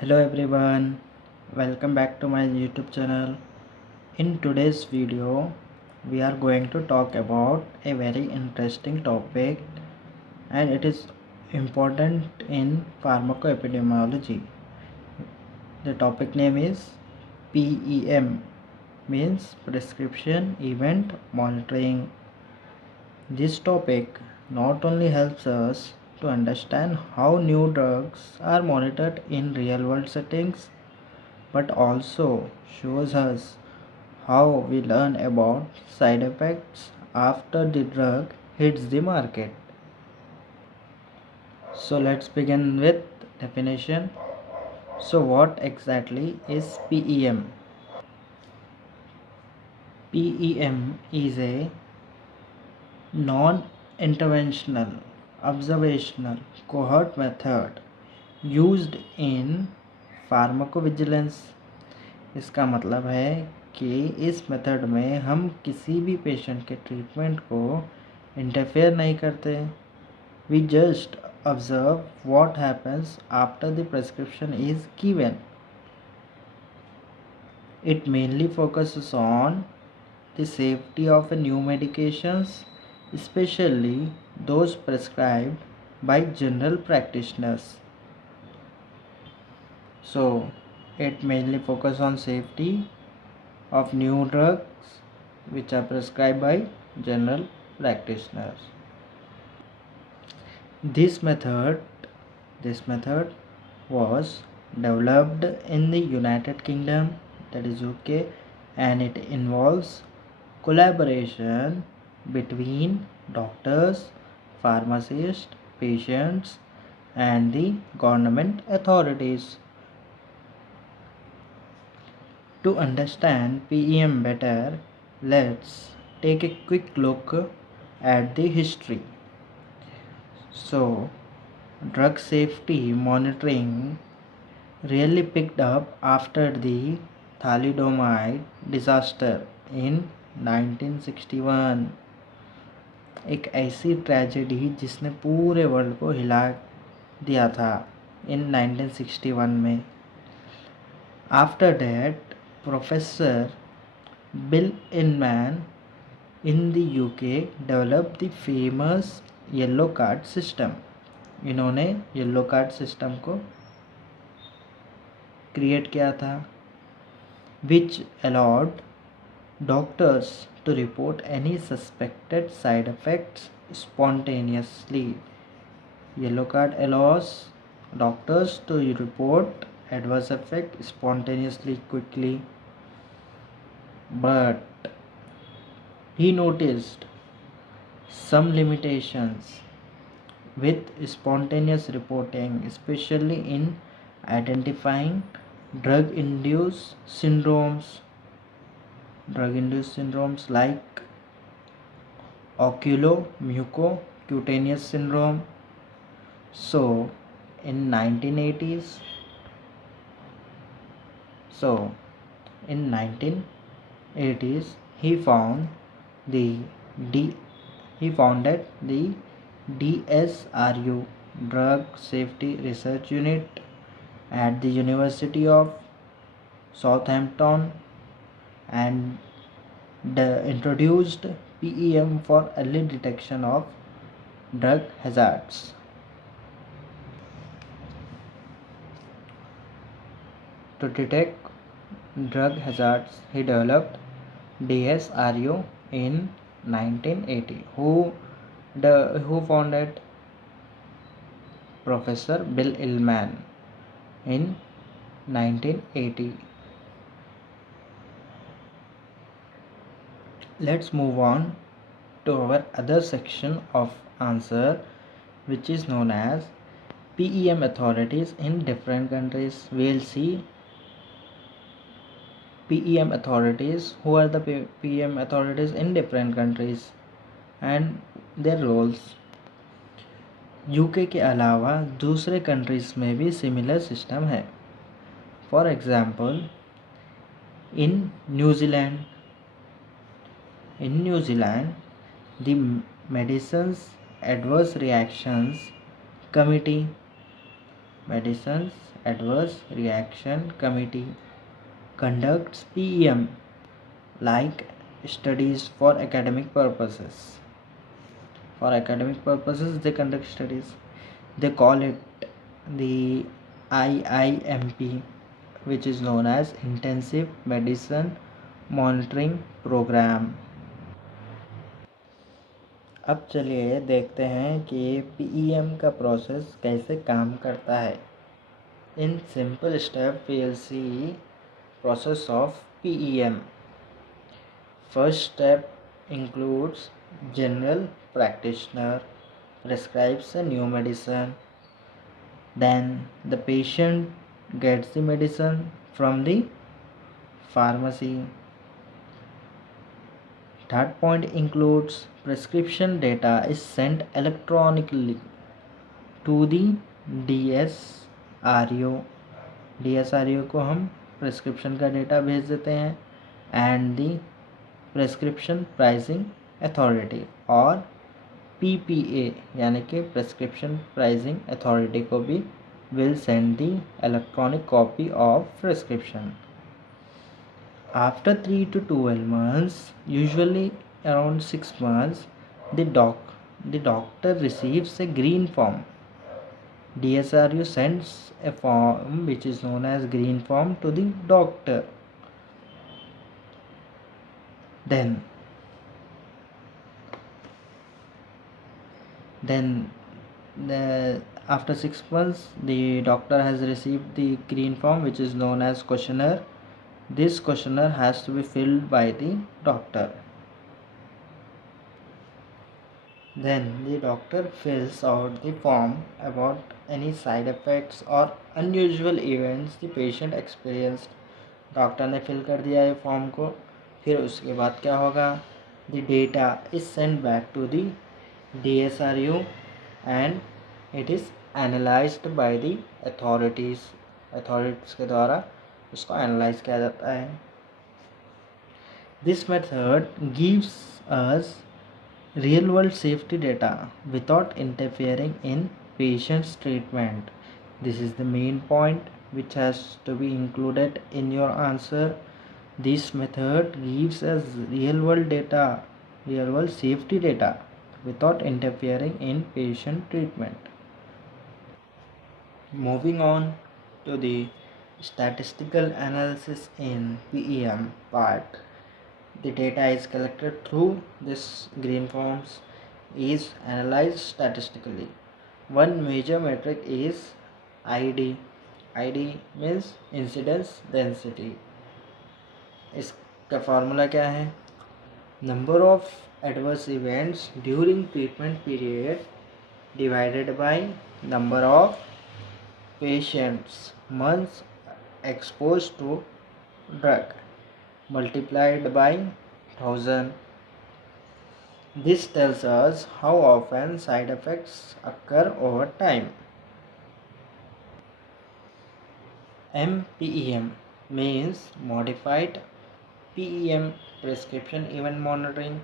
Hello everyone, welcome back to my YouTube channel. In today's video, we are going to talk about a very interesting topic and it is important in pharmacoepidemiology. The topic name is PEM, means prescription event monitoring. This topic not only helps us to understand how new drugs are monitored in real world settings but also shows us how we learn about side effects after the drug hits the market. So let's begin with definition. So what exactly is PEM? PEM is a non-interventional observational cohort method used in pharmacovigilance. इसका मतलब है कि इस method में हम किसी भी patient के ट्रीटमेंट को इंटरफेयर नहीं करते. We just observe what happens after the prescription is given. It mainly focuses on the safety of new medications, especially those prescribed by general practitioners. So it mainly focuses on safety of new drugs which are prescribed by general practitioners. This method was developed in the United Kingdom, that is UK, and it involves collaboration between doctors, pharmacists, patients, and the government authorities. To understand PEM better, let's take a quick look at the history. So, drug safety monitoring really picked up after the thalidomide disaster in 1961. एक ऐसी tragedy जिसने पूरे world को हिला दिया था in 1961 में. After that, Professor Bill Inman in the UK developed the famous yellow card system. इन्होंने येलो कार्ड सिस्टम को क्रिएट किया था, which allowed doctors to report any suspected side effects spontaneously. Yellow card allows doctors to report adverse effect spontaneously quickly, but he noticed some limitations with spontaneous reporting, especially in identifying drug-induced syndromes like oculomucocutaneous syndrome. So in 1980s he founded the DSRU, Drug Safety Research Unit, at the University of Southampton, and introduced PEM for early detection of drug hazards. To detect drug hazards, he developed DSRU in 1980. Who founded? Professor Bill Illman in 1980. Let's move on to our other section of answer, which is known as PEM authorities in different countries. We'll see PEM authorities, who are the PEM authorities in different countries and their roles. UK के अलावा दूसरे countries में भी similar system है. For example, in New Zealand the medicines adverse reactions Adverse Reaction Committee conducts PEM like studies for academic purposes. For academic purposes, they conduct studies. They call it the IIMP, which is known as Intensive Medicine Monitoring Program. अब चलिए देखते हैं कि PEM का process कैसे काम करता है. In simple step, we'll see process of PEM. First step includes general practitioner prescribes a new medicine. Then the patient gets the medicine from the pharmacy. Third point includes prescription data is sent electronically to the DSRO. DSRO को हम prescription का data भेज देते हैं and the prescription pricing authority और PPA यानी कि prescription pricing authority को भी will send the electronic copy of prescription. After 3 to 12 months, usually around 6 months, the doctor receives a green form. DSRU sends a form which is known as green form to the doctor. Then after 6 months, the doctor has received the green form which is known as questionnaire. This questionnaire has to be filled by the doctor. Then the doctor fills out the form about any side effects or unusual events the patient experienced. Doctor ने fill कर दिया है form को. फिर उसके बाद क्या होगा? The data is sent back to the DSRU and it is analyzed by the authorities. Authorities के द्वारा उसको एनालाइज किया जाता है. This method gives us real world safety data without interfering in patient's treatment. This is the main point which has to be included in your answer. This method gives us real world data, real world safety data without interfering in patient treatment. Moving on to the statistical analysis in PEM part. The data is collected through this green forms is analyzed statistically. One major metric is ID. ID means incidence density. इसका formula क्या है? Number of adverse events during treatment period divided by number of patients months exposed to drug multiplied by 1000. This tells us how often side effects occur over time. M-PEM means modified PEM, prescription event monitoring.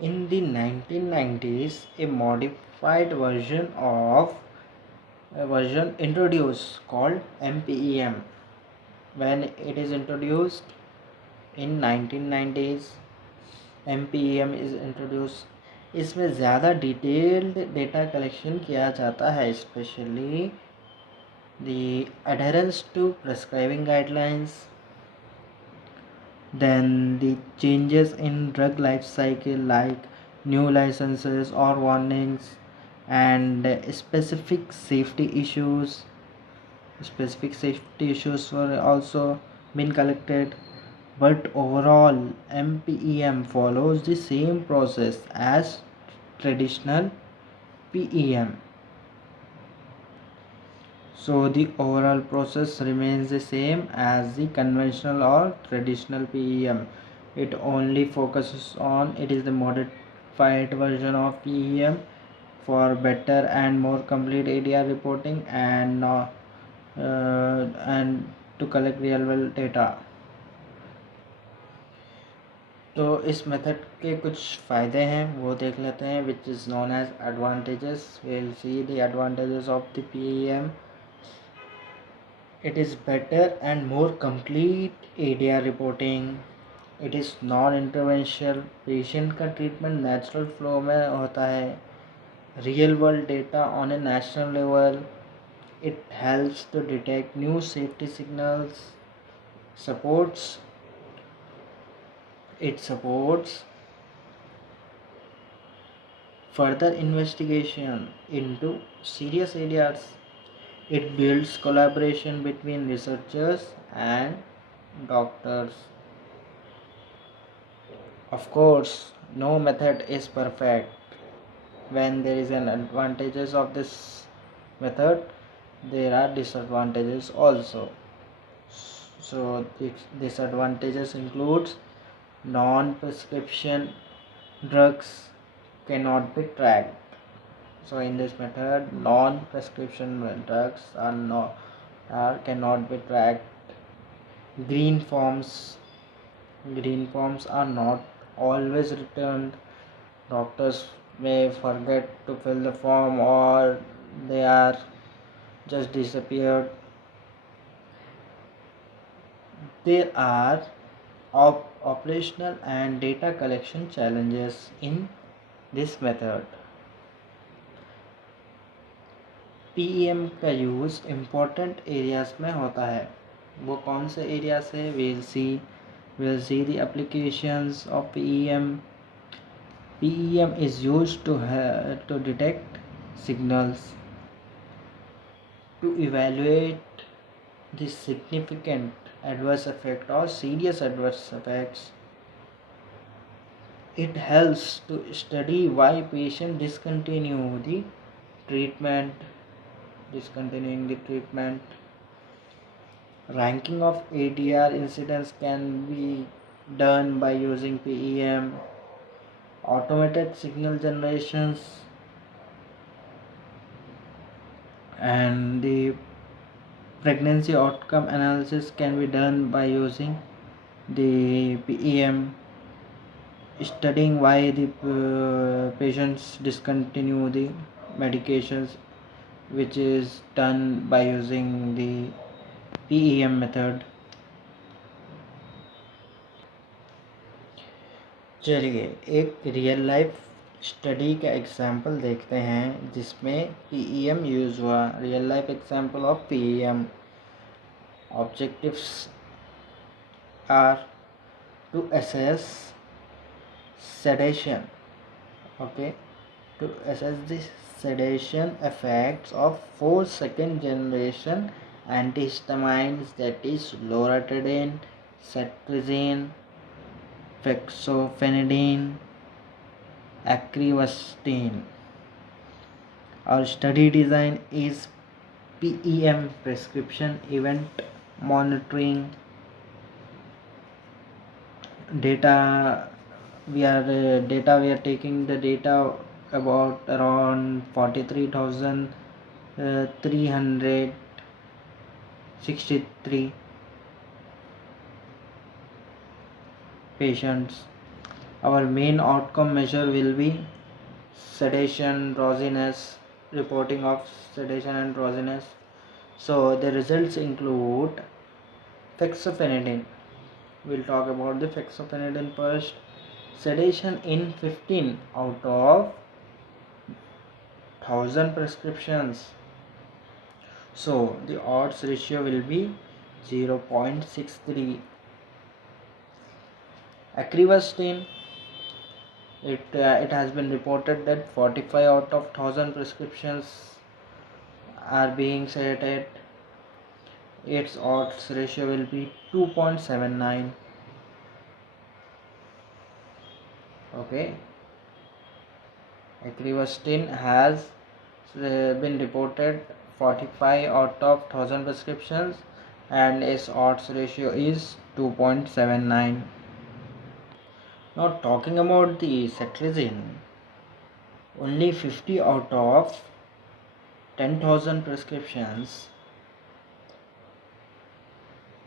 In the 1990s, a modified version introduced called M-PEM. When it is introduced in 1990s, M-PEM is introduced. इसमें ज़्यादा detailed data collection किया जाता है, specially the adherence to prescribing guidelines, then the changes in drug life cycle like new licenses or warnings, and specific safety issues were also been collected. But overall, M-PEM follows the same process as traditional PEM. So the overall process remains the same as the conventional or traditional PEM. It only focuses on, it is the modified version of PEM for better and more complete ADR reporting and to collect real world data. तो इस method के कुछ फ़ायदे हैं वो देख लेते हैं, which is known as advantages. We will see the advantages of the PEM. It is better and more complete ADR reporting. It is non-interventional. Patient का ट्रीटमेंट नेचुरल फ्लो में होता है. Real world data on A national level. It helps to detect new safety signals. Supports It supports further investigation into serious areas. It builds collaboration between researchers and doctors. Of course, no method is perfect. When there is an advantages of this method, there are disadvantages also. So disadvantages includes non-prescription drugs cannot be tracked. So in this method, non-prescription drugs cannot be tracked. Green forms are not always returned. Doctors may forget to fill the form, or they are just disappeared. There are operational and data collection challenges in this method. PEM का use important areas में होता है. वो कौन से areas है? we'll see the applications of PEM. PEM is used to detect signals, to evaluate the significant adverse effect or serious adverse effects. It helps to study why patient discontinuing the treatment. Ranking of ADR incidents can be done by using PEM. Automated signal generations and the pregnancy outcome analysis can be done by using the PEM. Studying why the patients discontinue the medications, which is done by using the PEM method. चलिए एक real life study का example देखते हैं जिसमें PEM use हुआ. Real life example of PEM. Objectives are to assess sedation. Okay, to assess the sedation effects of 4 second generation antihistamines, that is loratadine, cetirizine, fexofenadine, acrivastine. Our study design is PEM, prescription event monitoring. Data we are taking the data about around 43,363 patients. Our main outcome measure will be sedation, drowsiness, reporting of sedation and drowsiness. So the results include fexofenadine. We'll talk about the fexofenadine first. Sedation in 15 out of 1000 prescriptions. So the odds ratio will be 0.63. Acrivastine, it has been reported that 45 out of 1000 prescriptions are being sedated. Its odds ratio will be 2.79. Okay, acrivastine has been reported 45 out of 1000 prescriptions and its odds ratio is 2.79. Now talking about the cetirizine, only 50 out of 10,000 prescriptions.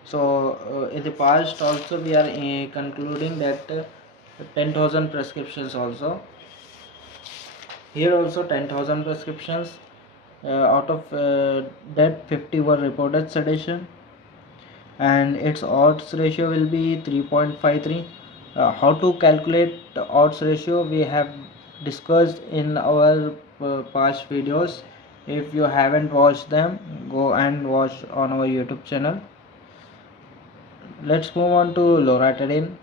So in the past also we are concluding that 10,000 prescriptions also. Here also 10,000 prescriptions. Out of that, 50 were reported sedation, and its odds ratio will be 3.53. How to calculate the odds ratio we have discussed in our past videos. If you haven't watched them, go and watch on our YouTube channel. Let's move on to loratadine.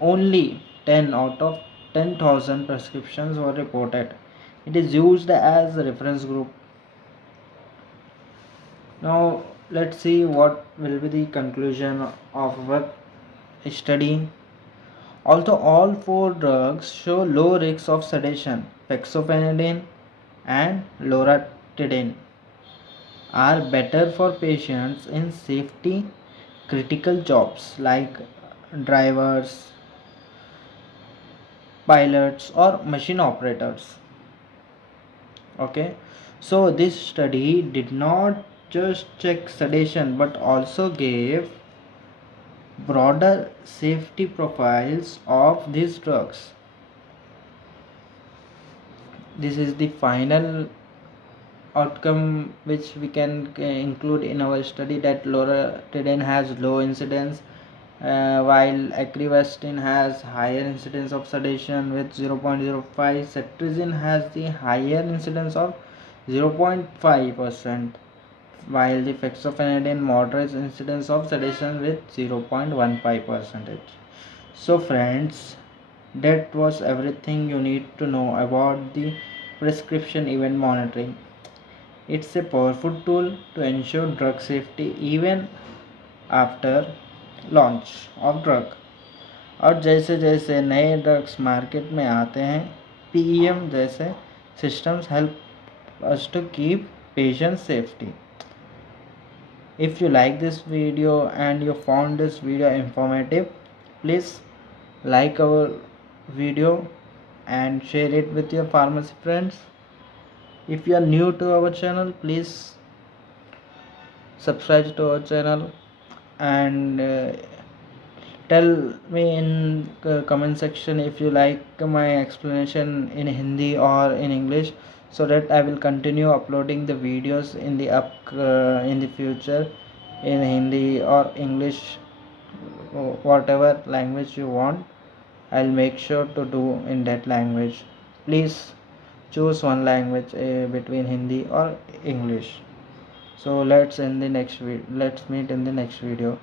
Only 10 out of 10,000 prescriptions were reported. It is used as a reference group. Now let's see what will be the conclusion of our study. Although all four drugs show low risks of sedation, fexofenadine and loratadine are better for patients in safety critical jobs like drivers, pilots, or machine operators. Okay, so this study did not just check sedation but also gave broader safety profiles of these drugs. This is the final outcome which we can include in our study, that loratadine has low incidence, while acrevestin has higher incidence of sedation with 0.05. Cetirizine has the higher incidence of 0.5%, while the fexofenadine moderate incidence of sedation with 0.15%. So friends, that was everything you need to know about the prescription event monitoring. It's a powerful tool to ensure drug safety even after launch of drug. और जैसे जैसे नए drugs market में आते हैं, PEM जैसे systems help us to keep patient safety. If you like this video and you found this video informative, please like our video and share it with your pharmacy friends. If you are new to our channel, please subscribe to our channel and tell me in comment section if you like my explanation in Hindi or in English, so that I will continue uploading the videos in the in the future in Hindi or English, whatever language you want. I'll make sure to do in that language. Please choose one language between Hindi or English. So let's meet in the next video.